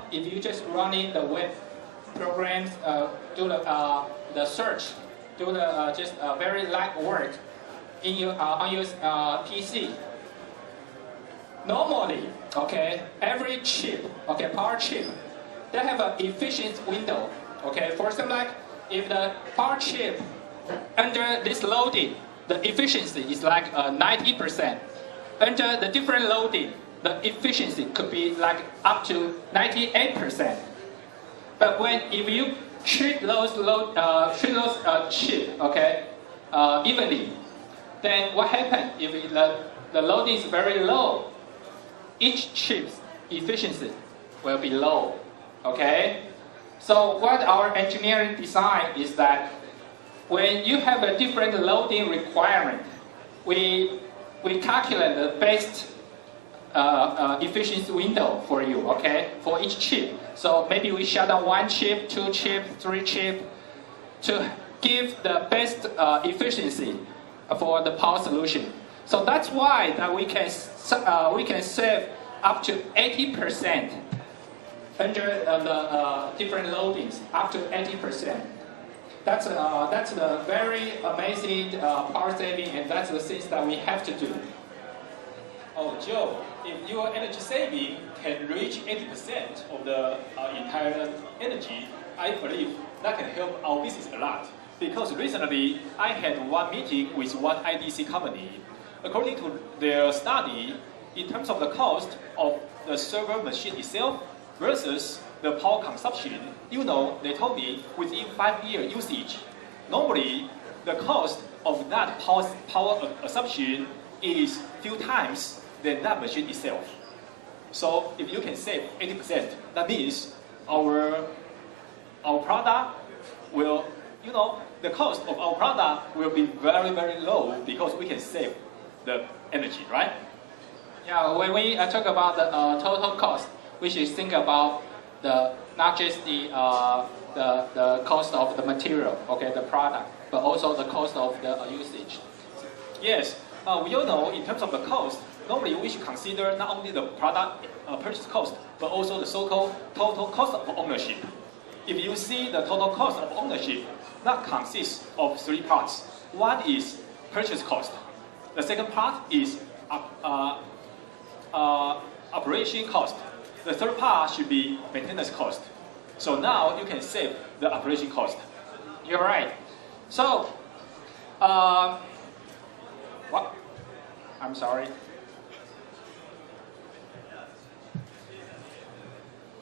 now, if you just running the web programs, do the search, do the just very light work in your on your PC. Normally, okay, every chip, okay, power chip, they have an efficient window. Okay, for example, like if the power chip under this loading, the efficiency is like 90%. Under the different loading, the efficiency could be like up to 98%. But if you treat those chip, okay, evenly, then what happens if the loading is very low? Each chip's efficiency will be low. Okay. So what our engineering design is that when you have a different loading requirement, we calculate the best efficiency window for you, okay, for each chip. So maybe we shut down 1 chip, 2 chip, 3 chip to give the best efficiency for the power solution. So that's why that we can save up to 80% under the different loadings, up to 80%. That's the very amazing power saving, and that's the things that we have to do. Oh, Joe, if your energy saving can reach 80% of the entire energy, I believe that can help our business a lot. Because recently, I had one meeting with one IDC company. According to their study, in terms of the cost of the server machine itself versus the power consumption, you know, they told me within 5-year usage, normally the cost of that power consumption is few times than that machine itself. So if you can save 80%, that means our product will, you know, the cost of our product will be very, very low because we can save the energy, right? Yeah, when we talk about the total cost, we should think about not just the cost of the material, okay, the product, but also the cost of the usage. Yes, we all know in terms of the cost, normally we should consider not only the product purchase cost, but also the so-called total cost of ownership. If you see the total cost of ownership, that consists of 3 parts. One is purchase cost. The second part is operation cost. The third part should be maintenance cost. So now you can save the operation cost. You're right. So, what? I'm sorry.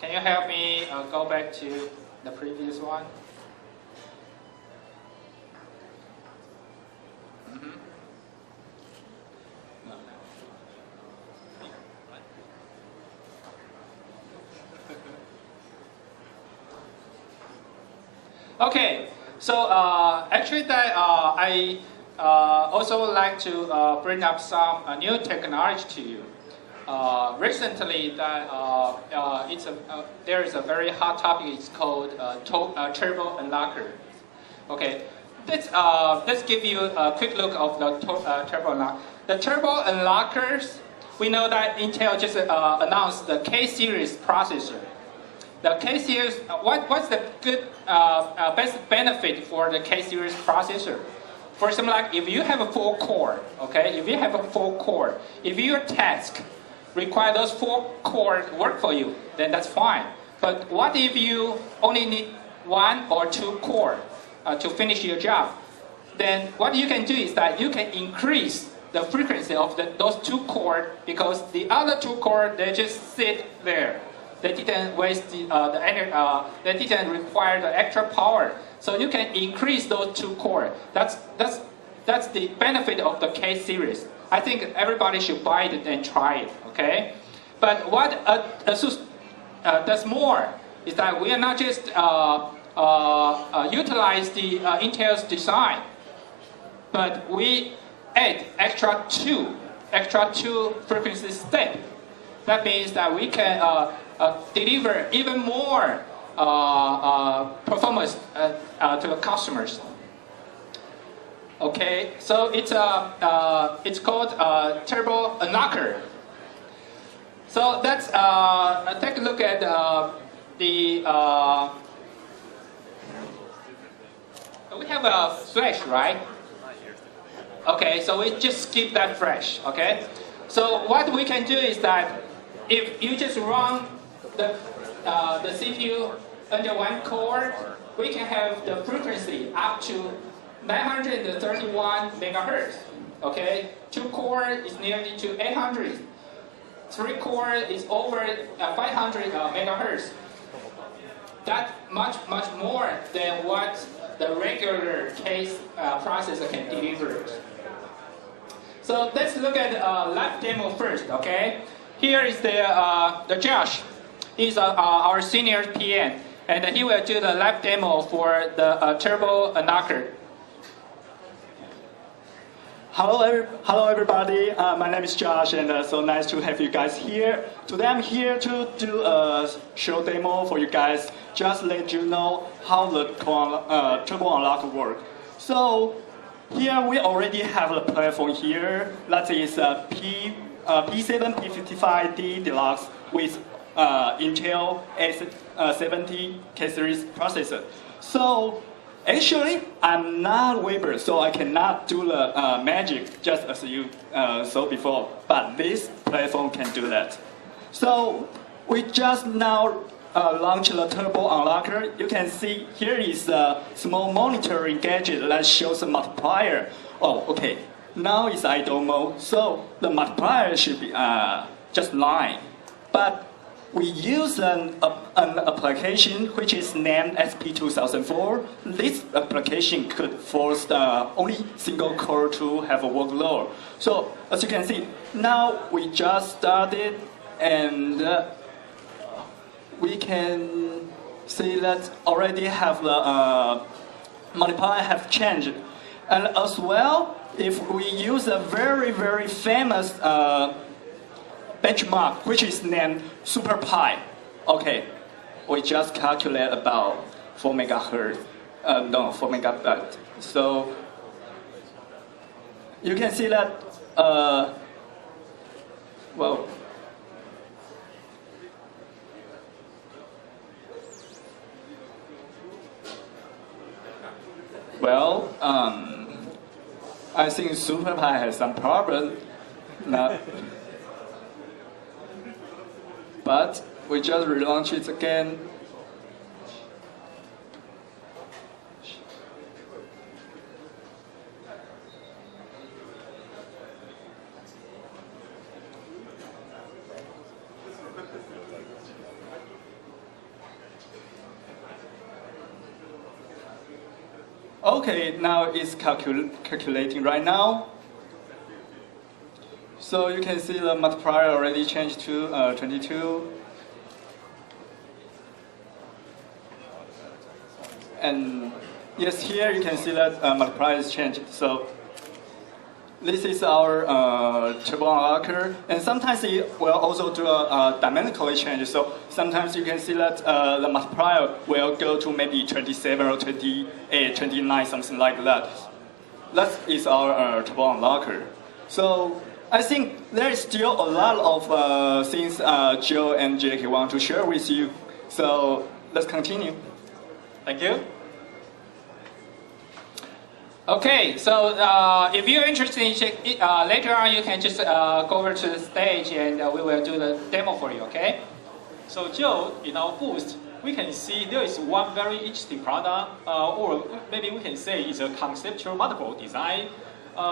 Can you help me go back to the previous one? Okay, so actually that I also like to bring up some new technology to you. Recently, there is a very hot topic. It's called turbo unlocker. Okay, let's give you a quick look of the turbo unlocker. The turbo unlockers, we know that Intel just announced the K-series processor. The K-series, what's the good best benefit for the K-series processor? For example, like if you have a 4-core, okay, if you have a 4-core, if your task require those 4 cores work for you, then that's fine. But what if you only need 1 or 2 cores to finish your job? Then what you can do is that you can increase the frequency of those 2 cores because the other 2 cores, they just sit there. They didn't waste the energy. They didn't require the extra power. So you can increase those 2 cores. That's the benefit of the K series. I think everybody should buy it and try it. Okay, but what ASUS does more is that we are not just utilize the Intel's design, but we add extra two frequency steps. That means that we can deliver even more performance to the customers. Okay, so it's called turbo unlocker. So let's take a look at the we have a flash, right? Okay, so we just skip that flash. Okay, so what we can do is that if you just run the CPU under one core, we can have the frequency up to 931 megahertz. Okay, 2 core is nearly to 800. 3 core is over 500 megahertz. That's much more than what the regular case processor can deliver. So let's look at a lab demo first. Okay, here is the Josh. He's our senior PM, and he will do the lab demo for the turbo knocker. Hello everybody. My name is Josh, and so nice to have you guys here. Today I'm here to do a show demo for you guys. Just let you know how the turbo unlock works. So here we already have a platform here. That is a P7 P55D Deluxe with Intel A70 K-series processor. So actually, I'm not Weber, so I cannot do the magic just as you saw before. But this platform can do that. So we just now launched the turbo unlocker. You can see here is a small monitoring gadget that shows a multiplier. Oh, okay. Now it's idle mode, so the multiplier should be just 9. But we use an application which is named SP2004. This application could force the only single core to have a workload. So as you can see, now we just started, and we can see that already have the multiplier have changed. And as well, if we use a very famous benchmark, which is named Super Pi. Okay, we just calculate about 4 megahertz, 4 megabyte. So you can see that, I think Super Pi has some problem. But we just relaunch it again. Okay, now it's calculating right now. So you can see the multiplier already changed to 22. And yes, here you can see that multiplier is changed. So this is our turbo unlocker. And sometimes it will also do a dynamically change. So sometimes you can see that the multiplier will go to maybe 27 or 28, 29, something like that. That is our turbo unlocker. So I think there is still a lot of things Joe and Jackie want to share with you. So let's continue. Thank you. Okay, so if you're interested in later on, you can just go over to the stage, and we will do the demo for you. Okay? So Joe, in our booth, we can see there is one very interesting product, or maybe we can say it's a conceptual motherboard design.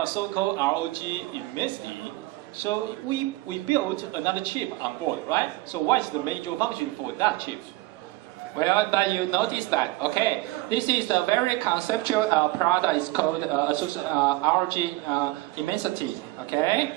So-called ROG Immensity. So we built another chip on board, right? So what is the major function for that chip? Well, but you notice that, okay? This is a very conceptual product. It's called ASUS ROG Immensity, okay?